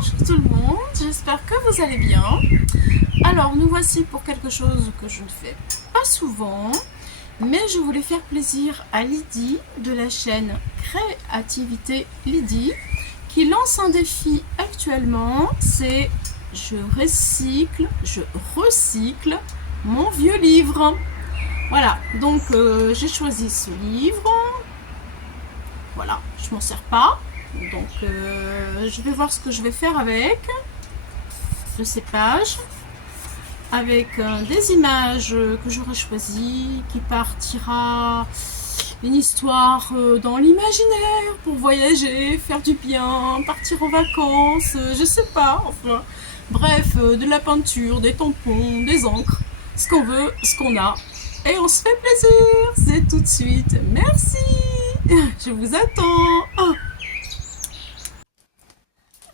Bonjour tout le monde, j'espère que vous allez bien. Alors nous voici pour quelque chose que je ne fais pas souvent, mais je voulais faire plaisir à Lydie de la chaîne Créativité Lydie qui lance un défi actuellement, c'est je recycle mon vieux livre. Voilà, donc j'ai choisi ce livre, voilà, je m'en sers pas. Donc je vais voir ce que je vais faire avec de ces pages, avec des images que j'aurais choisies, qui partira une histoire dans l'imaginaire pour voyager, faire du bien, partir en vacances, je sais pas, enfin bref, de la peinture, des tampons, des encres, ce qu'on veut, ce qu'on a, et on se fait plaisir. C'est tout de suite. Merci, je vous attends.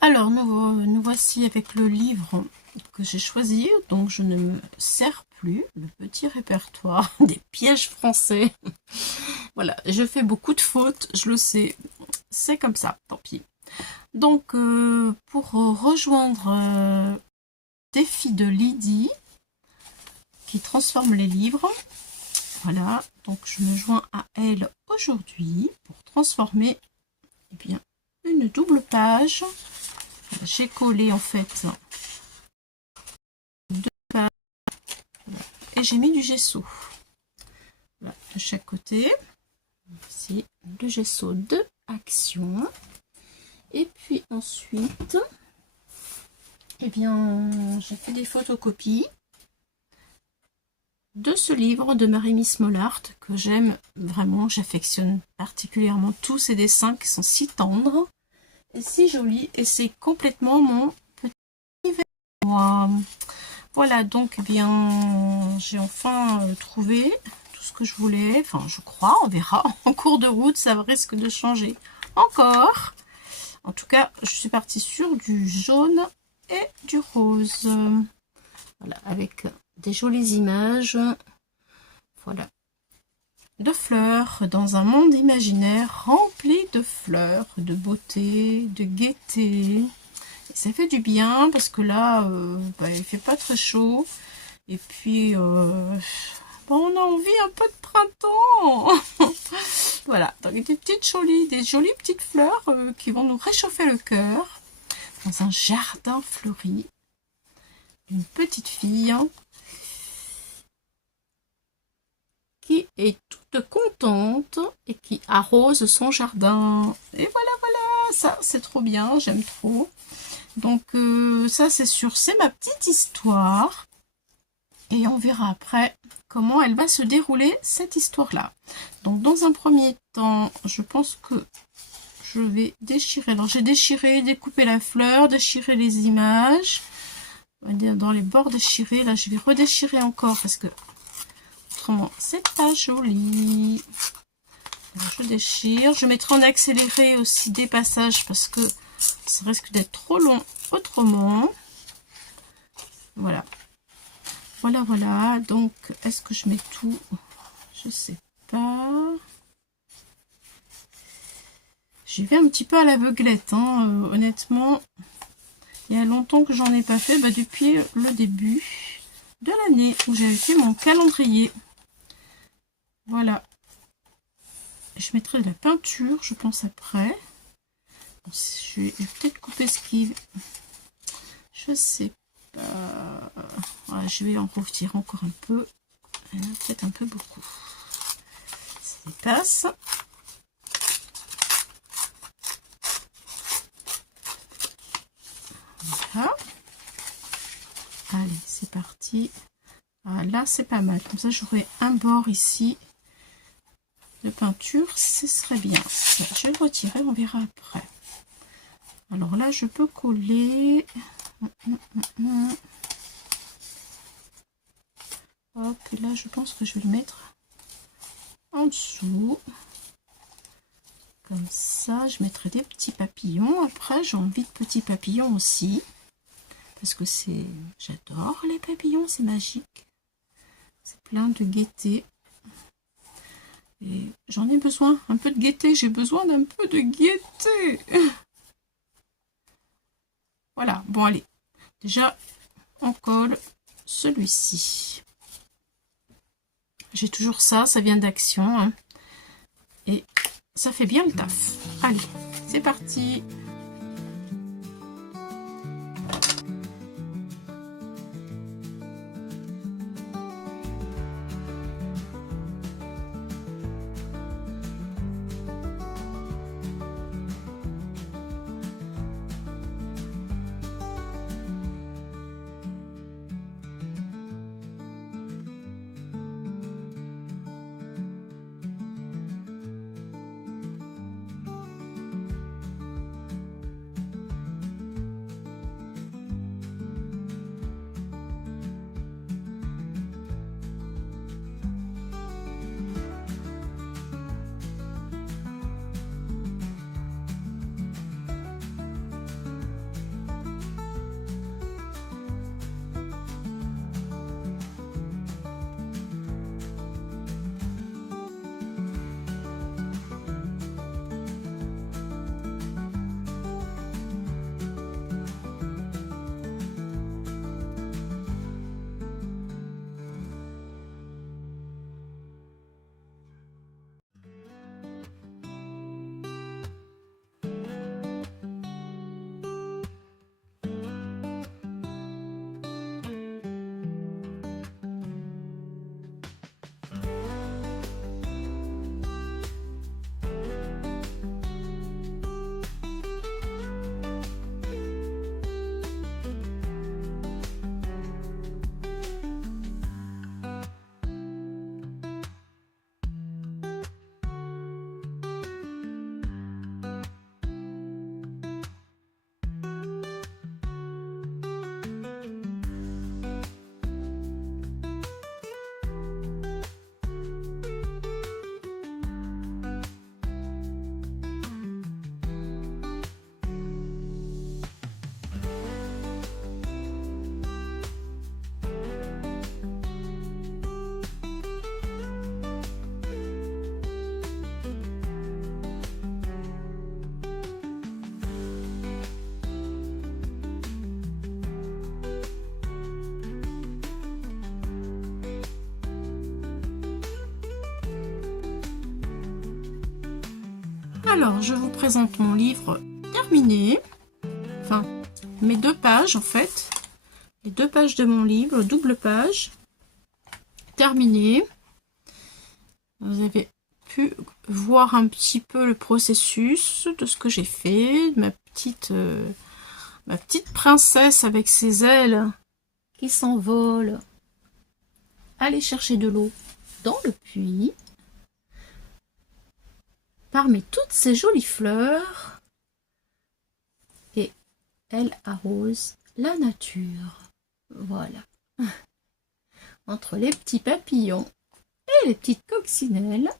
Alors, nous voici avec le livre que j'ai choisi, donc je ne me sers plus, le petit répertoire des pièges français. Voilà, je fais beaucoup de fautes, je le sais, c'est comme ça, tant pis. Donc, pour rejoindre Défi de Lydie, qui transforme les livres, voilà, donc je me joins à elle aujourd'hui pour transformer bien, une double page. J'ai collé en fait deux pages et j'ai mis du gesso. Voilà, de chaque côté. Ici, le gesso de Action. Et puis ensuite, eh bien, j'ai fait des photocopies de ce livre de Marie-Miss Mollart que j'aime vraiment, j'affectionne particulièrement tous ces dessins qui sont si tendres et si jolis, et c'est complètement mon petit moi. Voilà, donc eh bien j'ai enfin trouvé tout ce que je voulais, enfin je crois, on verra en cours de route, ça risque de changer encore. En tout cas, je suis partie sur du jaune et du rose. Voilà, avec des jolies images, voilà, de fleurs dans un monde imaginaire rempli de fleurs, de beauté, de gaieté. Et ça fait du bien parce que là, il fait pas très chaud. Et puis, on a envie un peu de printemps. Voilà, donc des jolies petites fleurs qui vont nous réchauffer le cœur dans un jardin fleuri. Une petite fille qui est toute contente et qui arrose son jardin. Et voilà, voilà, ça c'est trop bien, j'aime trop. Donc ça c'est ma petite histoire. Et on verra après comment elle va se dérouler cette histoire-là. Donc dans un premier temps, je pense que je vais déchirer. Alors j'ai déchiré, découpé la fleur, déchiré les images. On va dire dans les bords déchirés. Là je vais redéchirer encore parce que autrement c'est pas joli. Alors, je déchire. Je mettrai en accéléré aussi des passages parce que ça risque d'être trop long autrement. Voilà. Voilà, voilà. Donc, est-ce que je mets tout? Je sais pas. J'y vais un petit peu à l'aveuglette, hein. Honnêtement, il y a longtemps que j'en ai pas fait. Depuis le début de l'année où j'avais fait mon calendrier. Voilà. Je mettrai de la peinture, je pense, après. Bon, je vais peut-être couper ce qui... Je sais pas. Voilà, je vais en retirer encore un peu. Peut-être un peu beaucoup. Ça dépasse. Voilà. Allez, c'est parti. Ah, là, c'est pas mal. Comme ça, j'aurai un bord ici de peinture. Ce serait bien. Je vais le retirer, on verra après. Alors là, je peux coller. Hop, et là, je pense que je vais le mettre en dessous. Comme ça, je mettrai des petits papillons. Après, j'ai envie de petits papillons aussi. Parce que j'adore les papillons, c'est magique. C'est plein de gaieté. Et j'en ai besoin, un peu de gaieté. J'ai besoin d'un peu de gaieté. Voilà, bon allez, déjà on colle celui-ci. J'ai toujours ça, ça vient d'Action, hein, et ça fait bien le taf. Allez, c'est parti. Alors, je vous présente mon livre terminé. Enfin, mes 2 pages en fait. Les 2 pages de mon livre, double page. Terminé. Vous avez pu voir un petit peu le processus de ce que j'ai fait. Ma petite princesse avec ses ailes qui s'envole. Aller chercher de l'eau dans le puits. Parmi toutes ces jolies fleurs, et elle arrose la nature. Voilà. Entre les petits papillons et les petites coccinelles,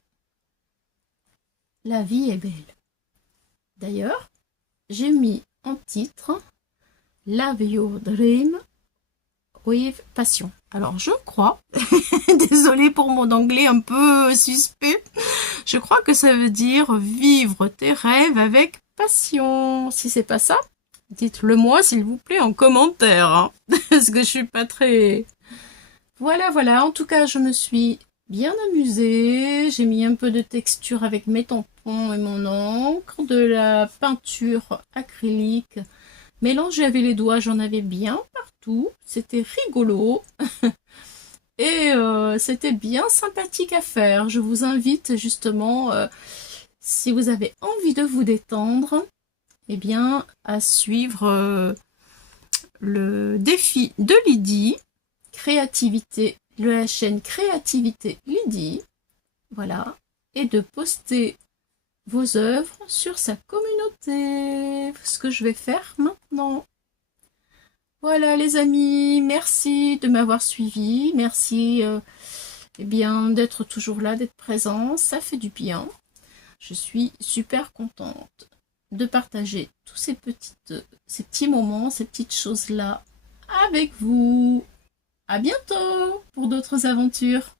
la vie est belle. D'ailleurs, j'ai mis en titre Love Your Dream with Passion. Alors je crois, désolée pour mon anglais un peu suspect, je crois que ça veut dire vivre tes rêves avec passion. Si c'est pas ça, dites-le moi s'il vous plaît en commentaire, hein, parce que je suis pas très... Voilà, en tout cas je me suis bien amusée, j'ai mis un peu de texture avec mes tampons et mon encre, de la peinture acrylique mélangée avec les doigts, j'en avais bien partout, c'était rigolo. Et c'était bien sympathique à faire. Je vous invite justement, si vous avez envie de vous détendre, eh bien, à suivre le défi de Lydie, créativité, de la chaîne Créativité Lydie, voilà, et de poster vos œuvres sur sa communauté, ce que je vais faire maintenant. Voilà les amis, merci de m'avoir suivi, merci eh bien d'être toujours là, d'être présent, ça fait du bien. Je suis super contente de partager tous ces petits moments, ces petites choses-là avec vous. À bientôt pour d'autres aventures.